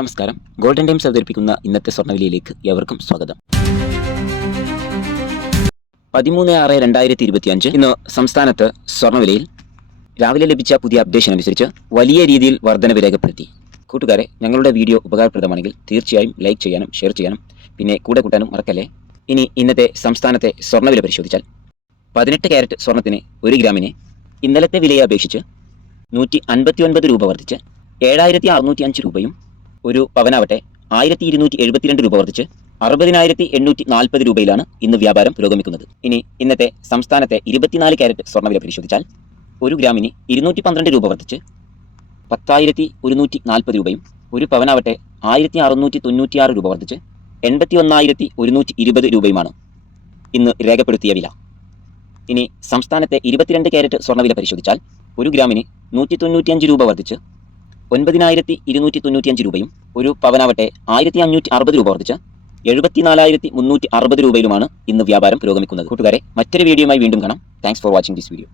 നമസ്കാരം. Golden times അവതരിപ്പിക്കുന്ന ഇന്നത്തെ സ്വർണവിലയിലേക്ക് എവർക്കും സ്വാഗതം. പതിമൂന്ന് ആറ് രണ്ടായിരത്തി ഇരുപത്തി അഞ്ച് ഇന്ന് സംസ്ഥാനത്ത് സ്വർണവിലയിൽ രാവിലെ ലഭിച്ച പുതിയ അപ്ഡേഷൻ അനുസരിച്ച് വലിയ രീതിയിൽ വർധനവ് രേഖപ്പെടുത്തി. കൂട്ടുകാരെ ഞങ്ങളുടെ വീഡിയോ ഉപകാരപ്രദമാണെങ്കിൽ തീർച്ചയായും ലൈക്ക് ചെയ്യാനും ഷെയർ ചെയ്യാനും പിന്നെ കൂടെ കൂട്ടാനും മറക്കല്ലേ? ഇനി ഇന്നത്തെ സംസ്ഥാനത്തെ സ്വർണവില പരിശോധിച്ചാൽ പതിനെട്ട് ക്യാരറ്റ് സ്വർണത്തിന് ഒരു ഗ്രാമിന് ഇന്നലത്തെ വിലയെ അപേക്ഷിച്ച് നൂറ്റി അൻപത്തി ഒൻപത് രൂപ വർദ്ധിച്ച് ഏഴായിരത്തി അറുന്നൂറ്റി അഞ്ച് രൂപയും ഒരു പവനാവട്ടെ ആയിരത്തി ഇരുന്നൂറ്റി എഴുപത്തിരണ്ട് രൂപ വർദ്ധിച്ച് അറുപതിനായിരത്തി എണ്ണൂറ്റി നാൽപ്പത് രൂപയിലാണ് ഇന്ന് വ്യാപാരം പുരോഗമിക്കുന്നത്. ഇനി ഇന്നത്തെ സംസ്ഥാനത്തെ ഇരുപത്തിനാല് ക്യാരറ്റ് സ്വർണവില പരിശോധിച്ചാൽ ഒരു ഗ്രാമിന് ഇരുന്നൂറ്റി പന്ത്രണ്ട് രൂപ വർദ്ധിച്ച് പത്തായിരത്തി ഒരുന്നൂറ്റി നാൽപ്പത് രൂപയും ഒരു പവനാവട്ടെ ആയിരത്തി അറുന്നൂറ്റി തൊണ്ണൂറ്റിയാറ് രൂപ വർദ്ധിച്ച് എൺപത്തി ഒന്നായിരത്തി ഒരുന്നൂറ്റി ഇരുപത് രൂപയുമാണ് ഇന്ന് രേഖപ്പെടുത്തിയ വില. ഇനി സംസ്ഥാനത്തെ ഇരുപത്തിരണ്ട് ക്യാരറ്റ് സ്വർണവില പരിശോധിച്ചാൽ ഒരു ഗ്രാമിന് നൂറ്റി തൊണ്ണൂറ്റിയഞ്ച് രൂപ വർദ്ധിച്ച് ഒൻപതിനായിരത്തി ഇരുന്നൂറ്റി തൊണ്ണൂറ്റിയഞ്ച് രൂപയും ഒരു പവനാവട്ടെ ആയിരത്തി അഞ്ഞൂറ്റി അറുപത് രൂപ വർദ്ധിച്ച് എഴുപത്തിനാലായിരത്തി മുന്നൂറ്റി അറുപത് രൂപയിലുമാണ് ഇന്ന് വ്യാപാരം പുരോഗമിക്കുന്നത്. കൂട്ടുകാരെ മറ്റൊരു വീഡിയോയുമായി വീണ്ടും കാണാം. Thanks for watching this video